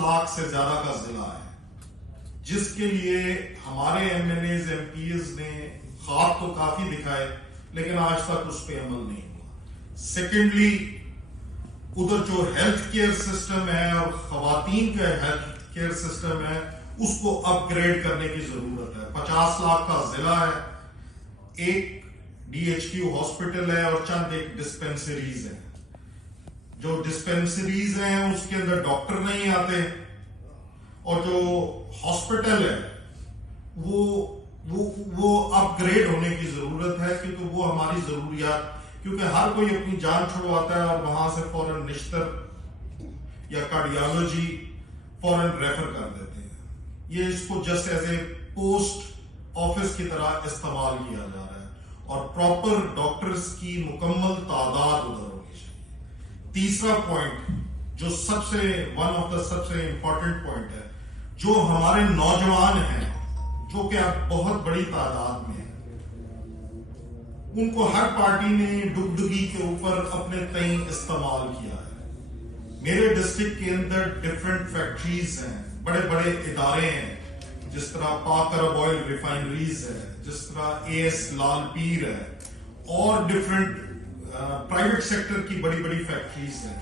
लाख से ज्यादा का जिला है, जिसके लिए हमारे एमएनएज एमपीएस ने ख्वाब तो काफी दिखाए लेकिन आज तक उस पर अमल नहीं हुआ। सेकेंडली, उधर जो हेल्थ केयर सिस्टम है और खवातीन का हेल्थ केयर सिस्टम है उसको अपग्रेड करने की जरूरत है। 50 लाख का जिला है, एक डीएचक्यू हॉस्पिटल है और चंद एक डिस्पेंसरीज है। जो डिस्पेंसरीज हैं उसके अंदर डॉक्टर नहीं आते और जो हॉस्पिटल है वो अपग्रेड होने की जरूरत है, क्योंकि वो हमारी जरूरियात, क्योंकि हर कोई अपनी जान छुड़वाता है और वहां से फौरन निश्तर या कार्डियोलॉजी फौरन रेफर कर देते हैं। ये इसको just as a post office की तरह इस्तेमाल किया जा रहा है और प्रॉपर डॉक्टर्स की मुकम्मल तादाद उधर होनी चाहिए। तीसरा पॉइंट जो वन ऑफ द सबसे इंपॉर्टेंट पॉइंट है, जो हमारे नौजवान हैं जो कि अब बहुत बड़ी तादाद में है, उनको हर पार्टी ने डुगडुगी के ऊपर अपने तय इस्तेमाल किया है। मेरे डिस्ट्रिक्ट के अंदर डिफरेंट फैक्ट्रीज हैं, बड़े बड़े इदारे हैं, जिस तरह पाक अरब ऑयल रिफाइनरीज है, जिस तरह एएस लाल पीर है और डिफरेंट प्राइवेट सेक्टर की बड़ी बड़ी फैक्ट्रीज हैं।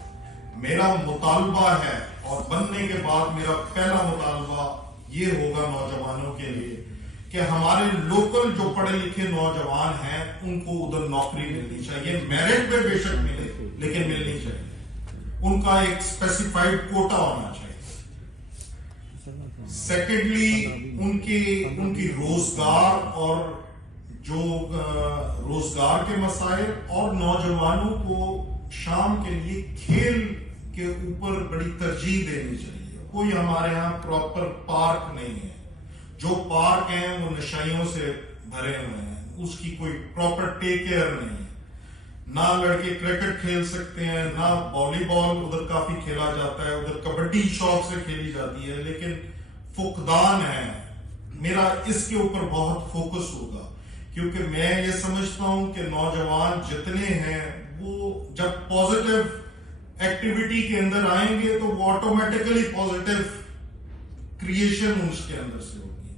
मेरा मुतालबा है और बनने के बाद मेरा पहला मुतालबा ये होगा नौजवानों के लिए कि हमारे लोकल जो पढ़े लिखे नौजवान हैं उनको उधर नौकरी मिलनी चाहिए। मेरिट पे बेशक मिले लेकिन मिलनी चाहिए। उनका एक स्पेसिफाइड कोटा होना चाहिए। सेकेंडली, उनकी रोजगार और जो रोजगार के मसाइल और नौजवानों को शाम के लिए खेल के ऊपर बड़ी तरजीह देनी चाहिए। कोई हमारे यहाँ प्रॉपर पार्क नहीं है, जो पार्क हैं वो नशाइयों से भरे हुए हैं, उसकी कोई प्रॉपर टेक केयर नहीं है। ना लड़के क्रिकेट खेल सकते हैं, ना वॉलीबॉल उधर काफी खेला जाता है, उधर कबड्डी शौक से खेली जाती है, लेकिन फुकदान है। मेरा इसके ऊपर बहुत फोकस होगा, क्योंकि मैं ये समझता हूं कि नौजवान जितने हैं वो जब पॉजिटिव एक्टिविटी के अंदर आएंगे तो वो ऑटोमेटिकली पॉजिटिव क्रिएशन उसके अंदर से होगी।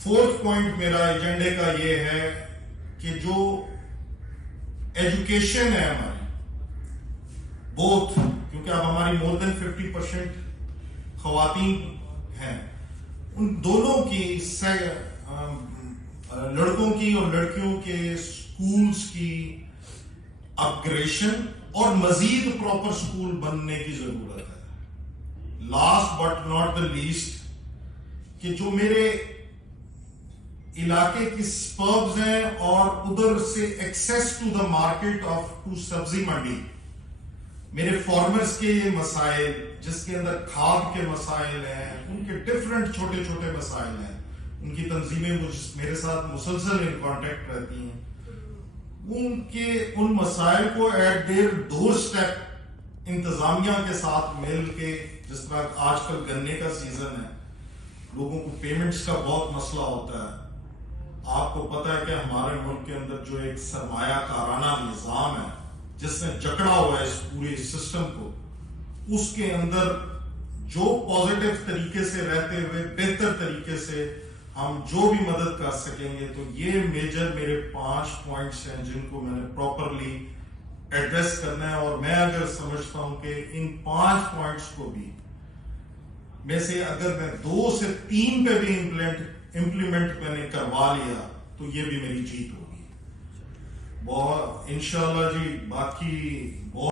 फोर्थ पॉइंट मेरा एजेंडे का ये है कि जो एजुकेशन है हमारी, बोथ, क्योंकि अब हमारी मोर देन 50% खवातीन हैं, उन दोनों की लड़कों की और लड़कियों के स्कूल्स की अपग्रेडेशन और मजीद प्रॉपर स्कूल बनने की जरूरत है। Last but not the least, कि जो मेरे इलाके की स्पर्ब्स हैं और उधर से access to the market to सब्जी मंडी, मेरे फार्मर्स के ये मसाइल, जिसके अंदर खाद के मसाइल हैं, उनके डिफरेंट छोटे छोटे मसाइल हैं, उनकी तंजीमें मेरे साथ मुसलसल इन कांटेक्ट रहती हैं। उन मसाइल को एट देयर डोर स्टेप इंतजामिया के साथ मिल के, जिस तरह आजकल गन्ने का सीजन है, लोगों को पेमेंट्स का बहुत मसला होता है। आपको पता है कि हमारे मुल्क के अंदर जो एक सरमायाकाराना निजाम है जिसने जकड़ा हुआ है इस पूरे सिस्टम को, उसके अंदर जो पॉजिटिव तरीके से रहते हुए बेहतर तरीके से हम जो भी मदद कर सकेंगे, तो ये मेरे 5 पॉइंट्स हैं जिनको मैंने प्रॉपरली एड्रेस करना है। और मैं अगर समझता हूं कि इन 5 पॉइंट्स को भी में से अगर मैं 2 से 3 पे भी इम्प्लीमेंट मैंने करवा लिया तो ये भी मेरी जीत होगी। बहुत इंशाल्लाह जी। बाकी बहुत